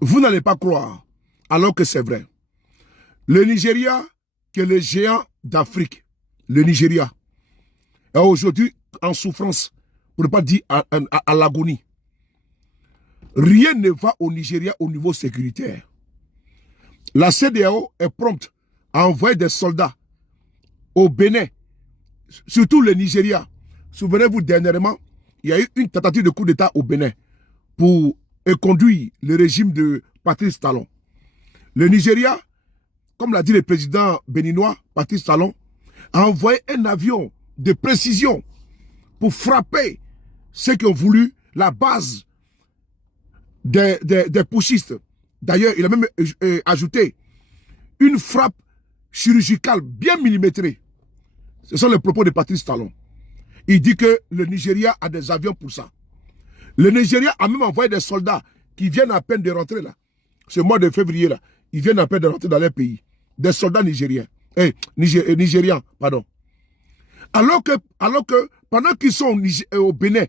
Vous n'allez pas croire, alors que c'est vrai. Le Nigeria, qui est le géant d'Afrique, le Nigeria, est aujourd'hui en souffrance, pour ne pas dire à l'agonie. Rien ne va au Nigeria au niveau sécuritaire. La CEDEAO est prompte à envoyer des soldats au Bénin, surtout le Nigeria. Souvenez-vous, dernièrement, il y a eu une tentative de coup d'État au Bénin pour conduire le régime de Patrice Talon. Le Nigeria, comme l'a dit le président béninois, Patrice Talon, a envoyé un avion de précision pour frapper ceux qui ont voulu la base des putschistes. D'ailleurs, il a même ajouté une frappe chirurgicale bien millimétrée. Ce sont les propos de Patrice Talon. Il dit que le Nigeria a des avions pour ça. Le Nigeria a même envoyé des soldats qui viennent à peine de rentrer là. Ce mois de février là, ils viennent à peine de rentrer dans leur pays. Des soldats nigériens. Nigérians, pardon. Alors que pendant qu'ils sont au Bénin,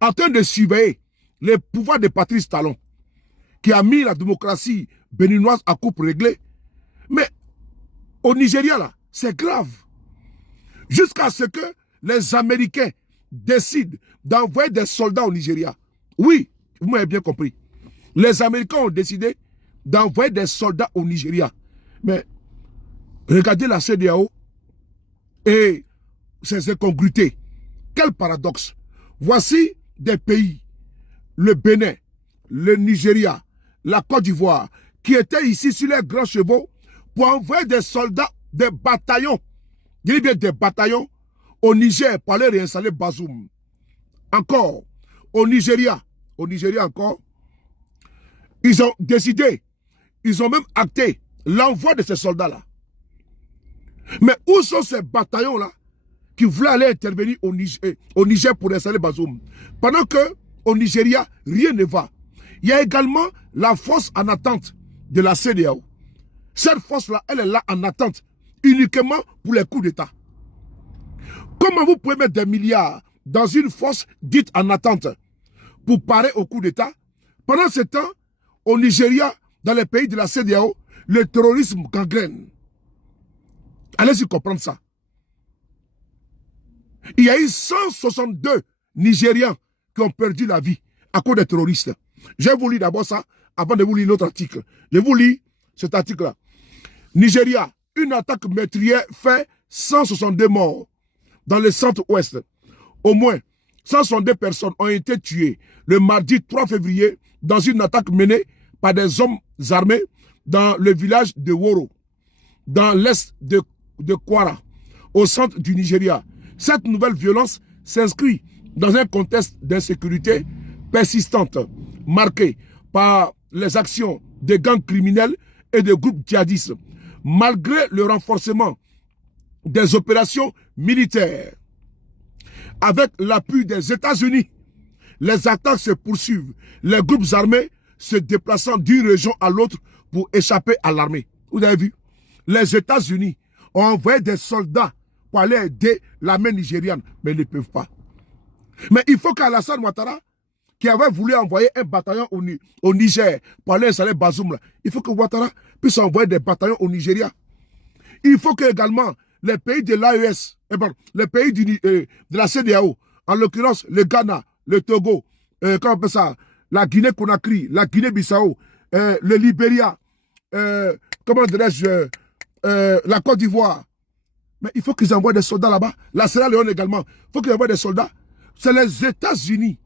en train de surveiller les pouvoirs de Patrice Talon, qui a mis la démocratie béninoise à coupe réglée, mais au Nigeria là, c'est grave. Jusqu'à ce que les Américains décident d'envoyer des soldats au Nigeria. Oui, vous m'avez bien compris. Les Américains ont décidé d'envoyer des soldats au Nigeria. Mais regardez la CEDEAO et ses incongruités. Quel paradoxe. Voici des pays, le Bénin, le Nigeria, la Côte d'Ivoire, qui étaient ici sur les grands chevaux pour envoyer des soldats, des bataillons, je dis bien des bataillons, au Niger pour aller réinstaller Bazoum. Encore, au Nigeria encore, ils ont décidé, ils ont même acté l'envoi de ces soldats-là. Mais où sont ces bataillons-là qui voulaient aller intervenir au Niger pour installer Bazoum? Pendant que au Nigeria, rien ne va. Il y a également la force en attente de la CEDEAO. Cette force-là, elle est là en attente uniquement pour les coups d'État. Comment vous pouvez mettre des milliards dans une force dite en attente pour parer au coup d'État? Pendant ce temps, au Nigeria, dans les pays de la CEDEAO, le terrorisme gangrène. Allez-y comprendre ça. Il y a eu 162 Nigérians qui ont perdu la vie à cause des terroristes. Je vais vous lire d'abord ça avant de vous lire l'autre article. Je vous lis cet article-là. Nigeria, une attaque meurtrière fait 162 morts dans le centre-ouest. Au moins 162 personnes ont été tuées le mardi 3 février dans une attaque menée par des hommes armés dans le village de Woro, dans l'est de Kwara, au centre du Nigeria. Cette nouvelle violence s'inscrit dans un contexte d'insécurité persistante, marqué par les actions de gangs criminels et de groupes djihadistes, malgré le renforcement des opérations militaires. Avec l'appui des États-Unis, les attaques se poursuivent, les groupes armés se déplaçant d'une région à l'autre pour échapper à l'armée. Vous avez vu? Les États-Unis ont envoyé des soldats pour aller aider l'armée nigériane, mais ils ne peuvent pas. Mais il faut qu'Alassane Ouattara, qui avait voulu envoyer un bataillon au Niger pour aller installer Bazoum, là, il faut que Ouattara puisse envoyer des bataillons au Nigeria. Il faut que également les pays de l'AES, les pays de la CEDEAO, en l'occurrence le Ghana, le Togo, comment on appelle ça, la Guinée-Conakry, la Guinée-Bissau, le Libéria, comment dirais-je, la Côte d'Ivoire. Mais il faut qu'ils envoient des soldats là-bas. La Sierra Leone également. Il faut qu'ils envoient des soldats. C'est les États-Unis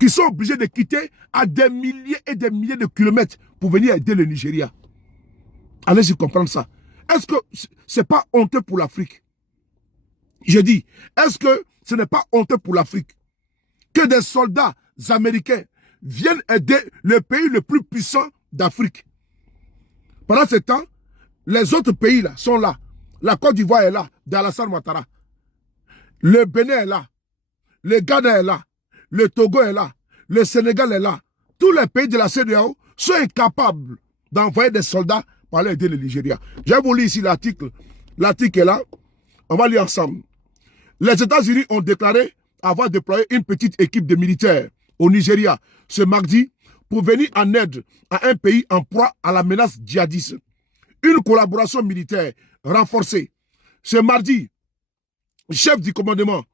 qui sont obligés de quitter à des milliers et des milliers de kilomètres pour venir aider le Nigeria. Allez-y comprendre ça. Est-ce que ce n'est pas honteux pour l'Afrique? Je dis, est-ce que ce n'est pas honteux pour l'Afrique que des soldats américains viennent aider le pays le plus puissant d'Afrique? Pendant ce temps, les autres pays là sont là. La Côte d'Ivoire est là, d'Alassane Ouattara. Le Bénin est là. Le Ghana est là. Le Togo est là. Le Sénégal est là. Tous les pays de la CEDEAO sont incapables d'envoyer des soldats pour aller aider le Nigeria. Je vais vous lire ici l'article. L'article est là. On va lire ensemble. Les États-Unis ont déclaré avoir déployé une petite équipe de militaires au Nigeria ce mardi pour venir en aide à un pays en proie à la menace djihadiste. Une collaboration militaire renforcée. Ce mardi, chef du commandement,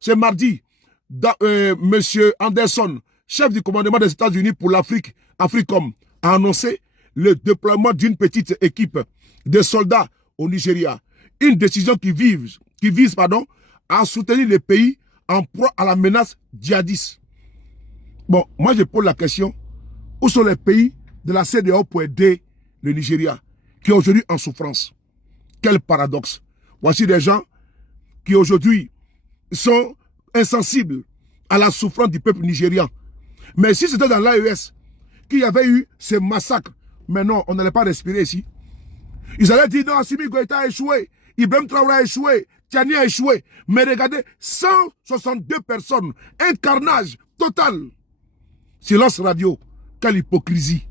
ce mardi, M. Anderson, chef du commandement des États-Unis pour l'Afrique, Africom, a annoncé le déploiement d'une petite équipe de soldats au Nigeria. Une décision qui vise à soutenir les pays en proie à la menace djihadiste. Bon, moi je pose la question, où sont les pays de la CEDEAO pour aider le Nigeria, qui est aujourd'hui en souffrance? Quel paradoxe. Voici des gens qui aujourd'hui sont insensibles à la souffrance du peuple nigérian. Mais si c'était dans l'AES qu'il y avait eu ces massacres, mais non, on n'allait pas respirer ici. Ils allaient dire non, Assimi Goïta a échoué, Ibrahim Traoré a échoué, Tiani a échoué. Mais regardez, 162 personnes, un carnage total. Silence radio, quelle hypocrisie.